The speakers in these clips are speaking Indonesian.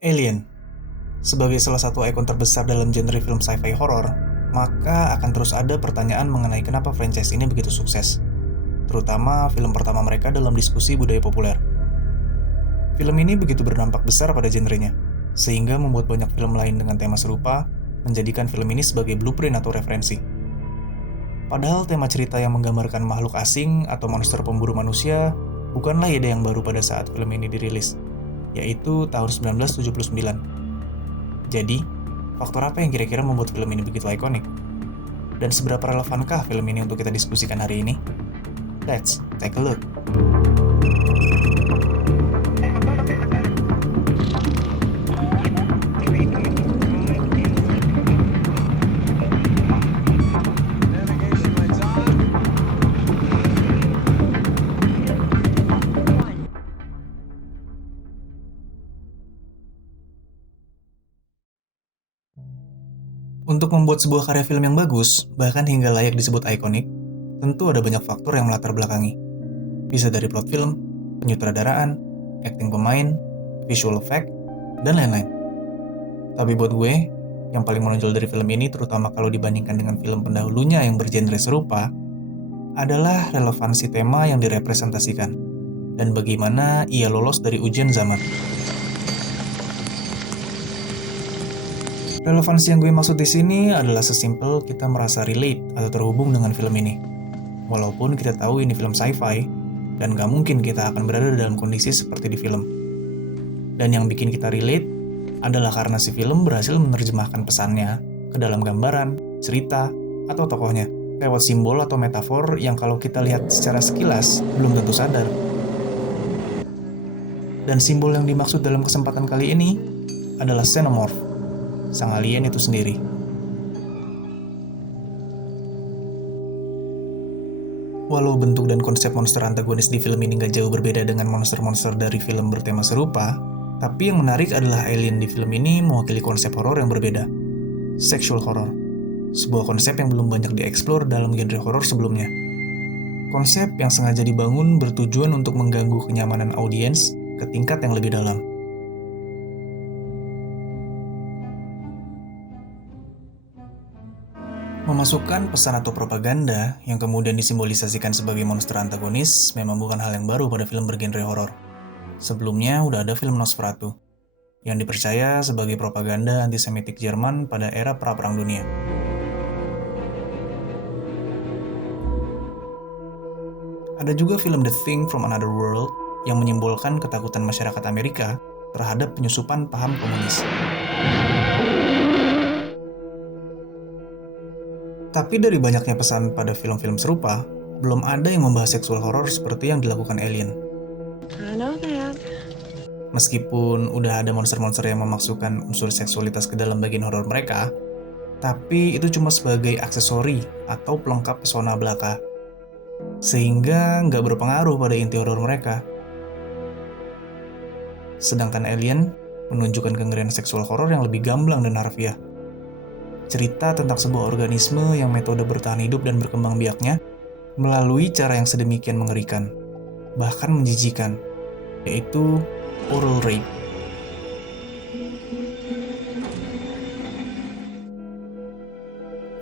Alien, sebagai salah satu ikon terbesar dalam genre film sci-fi horor, maka akan terus ada pertanyaan mengenai kenapa franchise ini begitu sukses, terutama film pertama mereka dalam diskusi budaya populer. Film ini begitu berdampak besar pada genrenya, sehingga membuat banyak film lain dengan tema serupa menjadikan film ini sebagai blueprint atau referensi. Padahal tema cerita yang menggambarkan makhluk asing atau monster pemburu manusia bukanlah ide yang baru pada saat film ini dirilis, yaitu tahun 1979. Jadi, faktor apa yang kira-kira membuat film ini begitu ikonik? Dan seberapa relevankah film ini untuk kita diskusikan hari ini? Let's take a look. Untuk membuat sebuah karya film yang bagus, bahkan hingga layak disebut ikonik, tentu ada banyak faktor yang melatar belakangi. Bisa dari plot film, penyutradaraan, akting pemain, visual effect, dan lain-lain. Tapi buat gue, yang paling menonjol dari film ini, terutama kalau dibandingkan dengan film pendahulunya yang bergenre serupa, adalah relevansi tema yang direpresentasikan, dan bagaimana ia lolos dari ujian zaman. Relevansi yang gue maksud di sini adalah sesimpel kita merasa relate atau terhubung dengan film ini. Walaupun kita tahu ini film sci-fi, dan gak mungkin kita akan berada dalam kondisi seperti di film. Dan yang bikin kita relate adalah karena si film berhasil menerjemahkan pesannya ke dalam gambaran, cerita, atau tokohnya, lewat simbol atau metafor yang kalau kita lihat secara sekilas belum tentu sadar. Dan simbol yang dimaksud dalam kesempatan kali ini adalah Xenomorph, sang alien itu sendiri. Walau bentuk dan konsep monster antagonis di film ini gak jauh berbeda dengan monster-monster dari film bertema serupa, tapi yang menarik adalah alien di film ini mewakili konsep horor yang berbeda. Sexual horror, sebuah konsep yang belum banyak dieksplor dalam genre horor sebelumnya. Konsep yang sengaja dibangun bertujuan untuk mengganggu kenyamanan audiens ke tingkat yang lebih dalam. Memasukkan pesan atau propaganda yang kemudian disimbolisasikan sebagai monster antagonis memang bukan hal yang baru pada film bergenre horor. Sebelumnya udah ada film Nosferatu, yang dipercaya sebagai propaganda antisemitik Jerman pada era Pra-Perang Dunia. Ada juga film The Thing from Another World yang menyimbolkan ketakutan masyarakat Amerika terhadap penyusupan paham komunis. Tapi dari banyaknya pesan pada film-film serupa, belum ada yang membahas seksual horor seperti yang dilakukan Alien. Meskipun udah ada monster-monster yang memasukkan unsur seksualitas ke dalam bagian horor mereka, tapi itu cuma sebagai aksesori atau pelengkap pesona belaka, sehingga nggak berpengaruh pada inti horor mereka. Sedangkan Alien menunjukkan kengerian seksual horor yang lebih gamblang dan harfiah. Cerita tentang sebuah organisme yang metode bertahan hidup dan berkembang biaknya melalui cara yang sedemikian mengerikan, bahkan menjijikan, yaitu oral rape.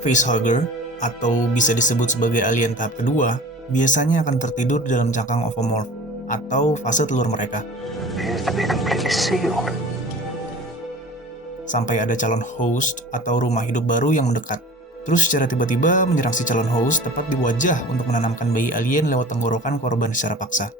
Facehugger, atau bisa disebut sebagai alien tahap kedua, biasanya akan tertidur di dalam cangkang ovomorph, atau fase telur mereka. Sampai ada calon host atau rumah hidup baru yang mendekat. Terus secara tiba-tiba menyerang si calon host tepat di wajah untuk menanamkan bayi alien lewat tenggorokan korban secara paksa.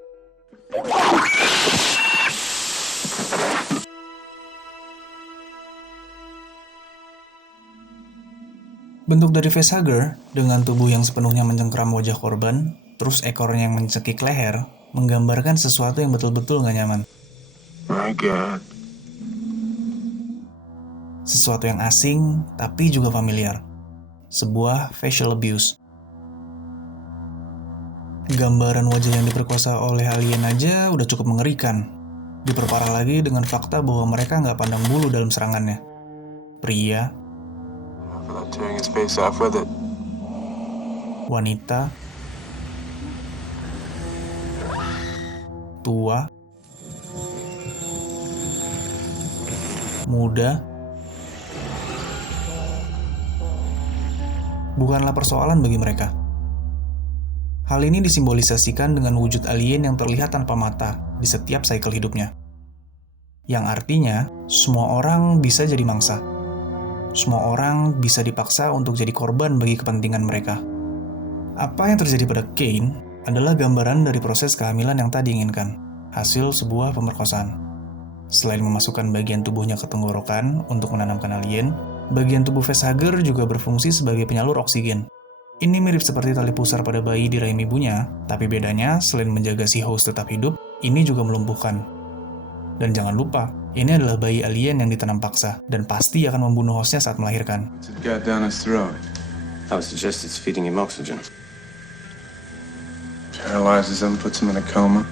Bentuk dari facehugger dengan tubuh yang sepenuhnya mencengkeram wajah korban, terus ekornya yang mencekik leher, menggambarkan sesuatu yang betul-betul gak nyaman. My God. Sesuatu yang asing, tapi juga familiar. Sebuah facial abuse. Gambaran wajah yang diperkosa oleh alien aja udah cukup mengerikan. Diperparah lagi dengan fakta bahwa mereka nggak pandang bulu dalam serangannya. Pria, wanita, tua, muda, bukanlah persoalan bagi mereka. Hal ini disimbolisasikan dengan wujud alien yang terlihat tanpa mata di setiap cycle hidupnya. Yang artinya, semua orang bisa jadi mangsa. Semua orang bisa dipaksa untuk jadi korban bagi kepentingan mereka. Apa yang terjadi pada Kane adalah gambaran dari proses kehamilan yang tak diinginkan, hasil sebuah pemerkosaan. Selain memasukkan bagian tubuhnya ke tenggorokan untuk menanamkan alien, bagian tubuh facehugger juga berfungsi sebagai penyalur oksigen. Ini mirip seperti tali pusar pada bayi di rahim ibunya, tapi bedanya selain menjaga si host tetap hidup, ini juga melumpuhkan. Dan jangan lupa, ini adalah bayi alien yang ditanam paksa, dan pasti akan membunuh hostnya saat melahirkan. What's it got down his throat? I would suggest it's feeding him oxygen. Paralyzes him, puts him in a coma.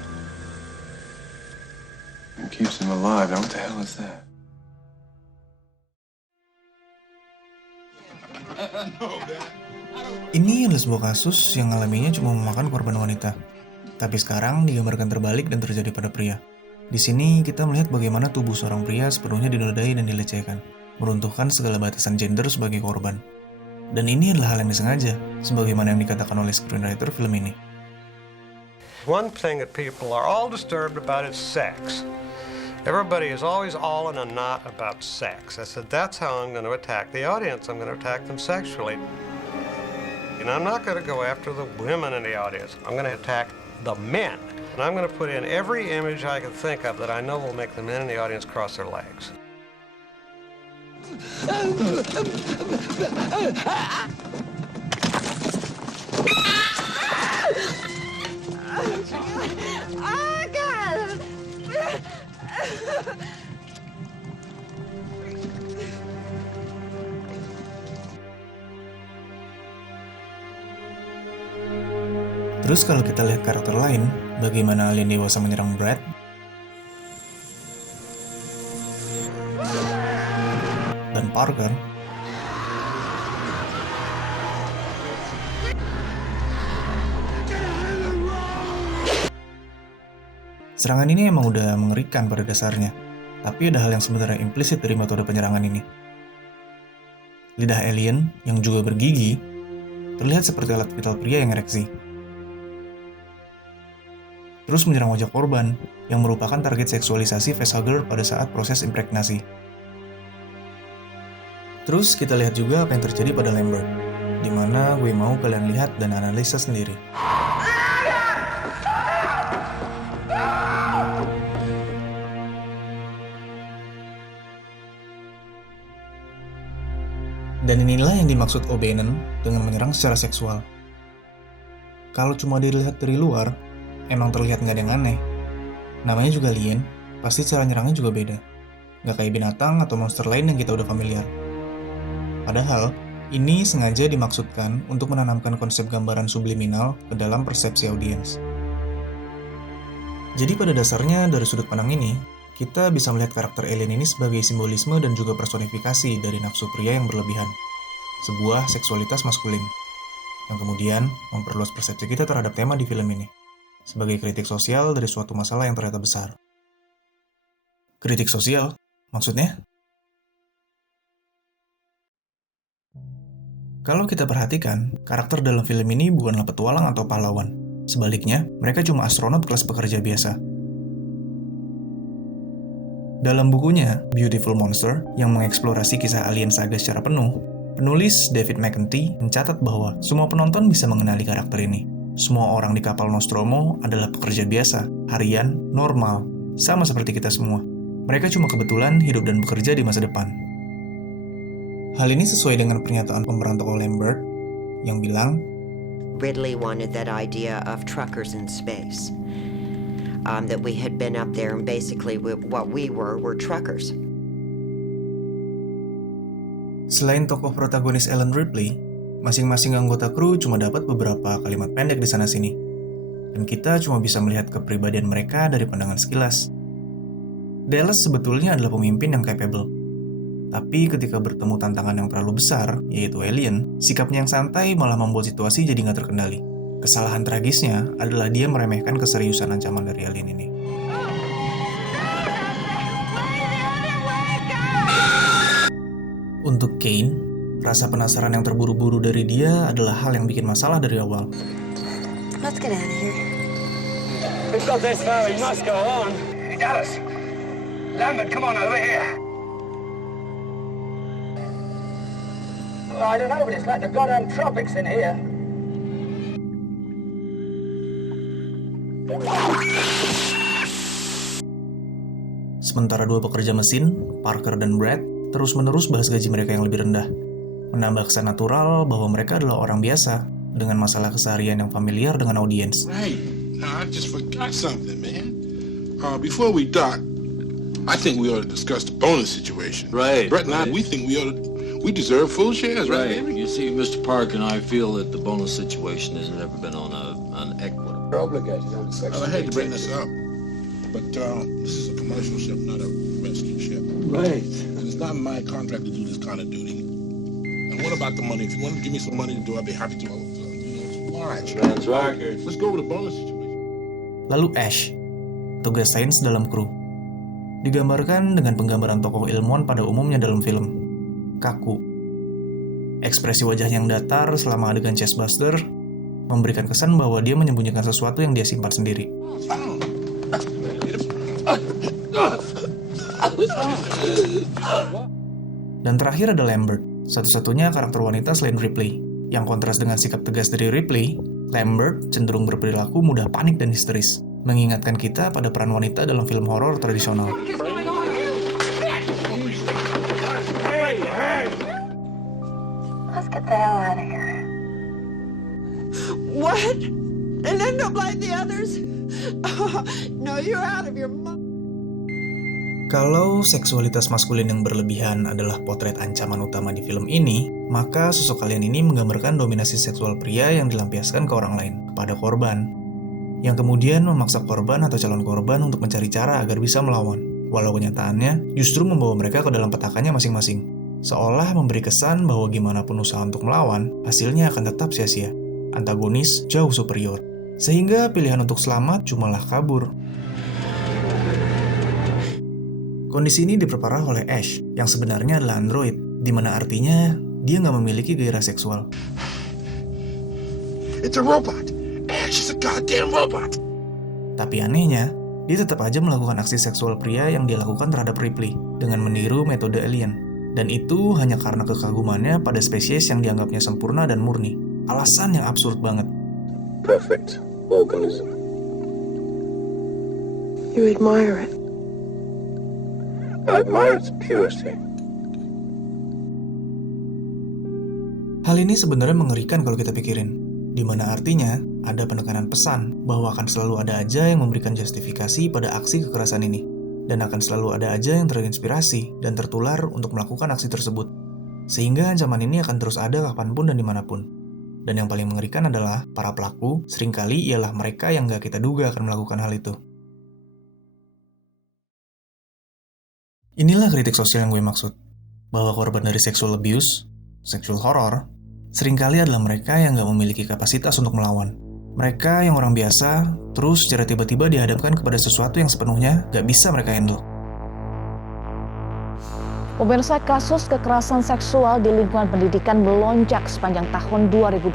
And keeps him alive. Now what the hell is that? Ini adalah sebuah kasus yang alaminya cuma memakan korban wanita. Tapi sekarang digambarkan terbalik dan terjadi pada pria. Di sini kita melihat bagaimana tubuh seorang pria sepenuhnya dinodai dan dilecehkan, meruntuhkan segala batasan gender sebagai korban. Dan ini adalah hal yang disengaja, sebagaimana yang dikatakan oleh screenwriter film ini. One thing that people are all disturbed about is sex. Everybody is always all in a knot about sex. I said, that's how I'm going to attack the audience. I'm going to attack them sexually. And I'm not going to go after the women in the audience. I'm going to attack the men. And I'm going to put in every image I can think of that I know will make the men in the audience cross their legs. Oh, God! Terus kalau kita lihat karakter lain, bagaimana alien dewasa menyerang Brad? Dan Parker? Serangan ini emang udah mengerikan pada dasarnya, tapi ada hal yang sebenarnya implisit dari metode penyerangan ini. Lidah alien, yang juga bergigi, terlihat seperti alat vital pria yang ereksi. Terus menyerang wajah korban, yang merupakan target seksualisasi facehugger pada saat proses impregnasi. Terus kita lihat juga apa yang terjadi pada Lambert, di mana gue mau kalian lihat dan analisa sendiri. Dan inilah yang dimaksud O'Bannon dengan menyerang secara seksual. Kalau cuma dilihat dari luar, emang terlihat nggak ada yang aneh. Namanya juga alien, pasti cara nyerangnya juga beda. Nggak kayak binatang atau monster lain yang kita udah familiar. Padahal, ini sengaja dimaksudkan untuk menanamkan konsep gambaran subliminal ke dalam persepsi audiens. Jadi pada dasarnya dari sudut pandang ini, kita bisa melihat karakter alien ini sebagai simbolisme dan juga personifikasi dari nafsu pria yang berlebihan. Sebuah seksualitas maskulin, yang kemudian memperluas persepsi kita terhadap tema di film ini. Sebagai kritik sosial dari suatu masalah yang ternyata besar. Kritik sosial? Maksudnya? Kalau kita perhatikan, karakter dalam film ini bukanlah petualang atau pahlawan. Sebaliknya, mereka cuma astronot kelas pekerja biasa. Dalam bukunya, Beautiful Monster, yang mengeksplorasi kisah alien saga secara penuh, penulis David McEntee mencatat bahwa semua penonton bisa mengenali karakter ini. Semua orang di kapal Nostromo adalah pekerja biasa, harian, normal, sama seperti kita semua. Mereka cuma kebetulan hidup dan bekerja di masa depan. Hal ini sesuai dengan pernyataan pemeran tokoh Lambert yang bilang, Ridley wanted that idea of truckers in space. That we had been up there and basically what we were truckers. Selain tokoh protagonis Ellen Ripley, masing-masing anggota kru cuma dapat beberapa kalimat pendek di sana-sini. Dan kita cuma bisa melihat kepribadian mereka dari pandangan sekilas. Dallas sebetulnya adalah pemimpin yang capable. Tapi ketika bertemu tantangan yang terlalu besar, yaitu alien, sikapnya yang santai malah membuat situasi jadi nggak terkendali. Kesalahan tragisnya adalah dia meremehkan keseriusan ancaman dari alien ini. Untuk Kane, rasa penasaran yang terburu-buru dari dia adalah hal yang bikin masalah dari awal. Let's get out of here. It's not this far, he must go on. He does. Lambert, come on over here. I don't know, but it's like the goddamn tropics in here. Sementara dua pekerja mesin, Parker dan Brad, terus-menerus bahas gaji mereka yang lebih rendah. Menambah kesan natural bahwa mereka adalah orang biasa dengan masalah keseharian yang familiar dengan audiens. Hey, I just forgot something, man. Before we dock, I think we ought to discuss the bonus situation. Right. Brett and I, we think we deserve full shares, right? Henry? You see, Mr. Park and I feel that the bonus situation has never been on an equitable. You're obligated under Section I hate to bring 18. this up, but this is a commercial ship, not a rescue ship. Right. And it's not my contract to do this kind of duty. And what about the money? If you want to give me some money to do, I'd be happy to. Why? That's right. Let's go with the bonus situation. Lalu Ash, tugas sains dalam kru. Digambarkan dengan penggambaran tokoh ilmuwan pada umumnya dalam film. Kaku. Ekspresi wajah yang datar selama adegan chestbuster memberikan kesan bahwa dia menyembunyikan sesuatu yang dia simpan sendiri. Dan terakhir ada Lambert, satu-satunya karakter wanita selain Ripley. Yang kontras dengan sikap tegas dari Ripley, Lambert cenderung berperilaku mudah panik dan histeris, mengingatkan kita pada peran wanita dalam film horor tradisional. Let's get the hell out of here. What? And end up like the others? No, you're out of your mind. Kalau seksualitas maskulin yang berlebihan adalah potret ancaman utama di film ini, maka sosok kalian ini menggambarkan dominasi seksual pria yang dilampiaskan ke orang lain, kepada korban, yang kemudian memaksa korban atau calon korban untuk mencari cara agar bisa melawan, walau kenyataannya justru membawa mereka ke dalam petakannya masing-masing, seolah memberi kesan bahwa gimana pun usaha untuk melawan, hasilnya akan tetap sia-sia. Antagonis jauh superior, sehingga pilihan untuk selamat cumalah kabur. Kondisi ini diperparah oleh Ash, yang sebenarnya adalah android, di mana artinya dia nggak memiliki gairah seksual. It's a robot. Ash is a goddamn robot. Tapi anehnya, dia tetap aja melakukan aksi seksual pria yang dia lakukan terhadap Ripley dengan meniru metode alien. Dan itu hanya karena kekagumannya pada spesies yang dianggapnya sempurna dan murni. Alasan yang absurd banget. Perfect organism. You admire it. I admire its purity. Hal ini sebenarnya mengerikan kalau kita pikirin, di mana artinya ada penekanan pesan bahwa akan selalu ada aja yang memberikan justifikasi pada aksi kekerasan ini, dan akan selalu ada aja yang terinspirasi dan tertular untuk melakukan aksi tersebut, sehingga ancaman ini akan terus ada kapanpun dan dimanapun. Dan yang paling mengerikan adalah para pelaku seringkali ialah mereka yang gak kita duga akan melakukan hal itu. Inilah kritik sosial yang gue maksud, bahwa korban dari sexual abuse, sexual horror, seringkali adalah mereka yang gak memiliki kapasitas untuk melawan. Mereka yang orang biasa, terus secara tiba-tiba dihadapkan kepada sesuatu yang sepenuhnya gak bisa mereka handle. Pemirsa, kasus kekerasan seksual di lingkungan pendidikan melonjak sepanjang tahun 2021,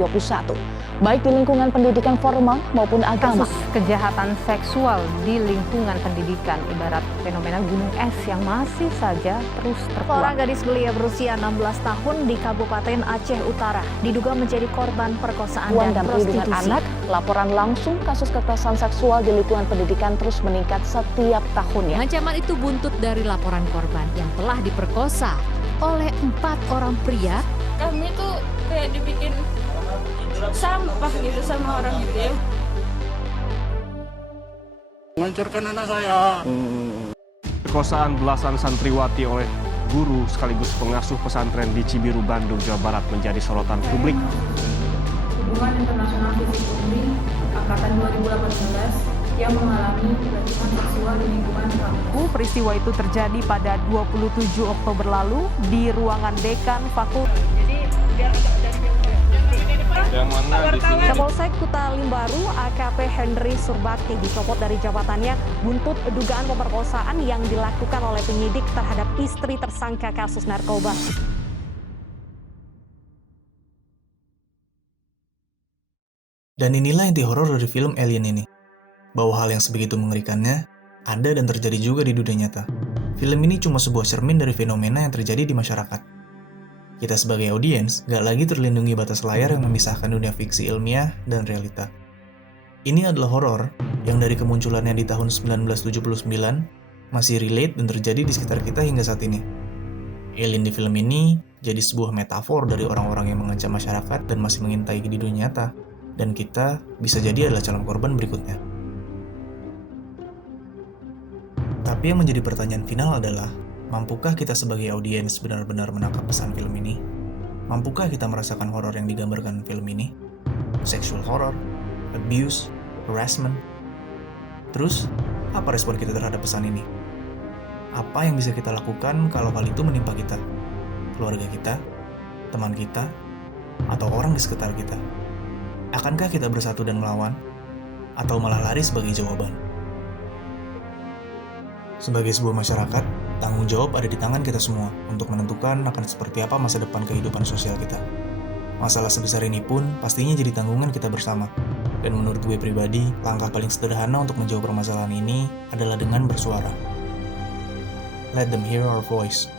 baik di lingkungan pendidikan formal maupun agama. Kasus kejahatan seksual di lingkungan pendidikan ibarat fenomena gunung es yang masih saja terus terkuak. Seorang gadis belia berusia 16 tahun di Kabupaten Aceh Utara diduga menjadi korban perkosaan dan prostitusi. Anak, laporan langsung kasus kekerasan seksual di lingkungan pendidikan terus meningkat setiap tahunnya. Ancaman itu buntut dari laporan korban yang telah diperkosa oleh 4 orang pria. Kami tuh kayak dibikin sampah gitu sama orang gitu ya. Menghancurkan anak saya. Perkosaan belasan santriwati oleh guru sekaligus pengasuh pesantren di Cibiru, Bandung, Jawa Barat menjadi sorotan publik. Hubungan Internasional Fisik Putri Angkatan 2018 yang mengalami pelecehan seksual di lingkungan kampus. Peristiwa itu terjadi pada 27 Oktober lalu di ruangan dekan fakultas. Jadi biar agak Yang mana di sini? Kapolsek Kuta Limbaru AKP Henry Surbakti dicopot dari jabatannya buntut dugaan pemerkosaan yang dilakukan oleh penyidik terhadap istri tersangka kasus narkoba. Dan inilah inti horor dari film Alien ini. Bahwa hal yang sebegitu mengerikannya ada dan terjadi juga di dunia nyata. Film ini cuma sebuah cermin dari fenomena yang terjadi di masyarakat. Kita sebagai audiens gak lagi terlindungi batas layar yang memisahkan dunia fiksi ilmiah dan realita. Ini adalah horor yang dari kemunculannya di tahun 1979 masih relate dan terjadi di sekitar kita hingga saat ini. Alien di film ini jadi sebuah metafor dari orang-orang yang mengancam masyarakat dan masih mengintai di dunia nyata, dan kita bisa jadi adalah calon korban berikutnya. Tapi yang menjadi pertanyaan final adalah, mampukah kita sebagai audiens benar-benar menangkap pesan film ini? Mampukah kita merasakan horor yang digambarkan film ini? Sexual horror, abuse, harassment. Terus, apa respon kita terhadap pesan ini? Apa yang bisa kita lakukan kalau hal itu menimpa kita? Keluarga kita, teman kita, atau orang di sekitar kita? Akankah kita bersatu dan melawan? Atau malah lari sebagai jawaban? Sebagai sebuah masyarakat, tanggung jawab ada di tangan kita semua untuk menentukan akan seperti apa masa depan kehidupan sosial kita. Masalah sebesar ini pun pastinya jadi tanggungan kita bersama. Dan menurut gue pribadi, langkah paling sederhana untuk menjawab permasalahan ini adalah dengan bersuara. Let them hear our voice.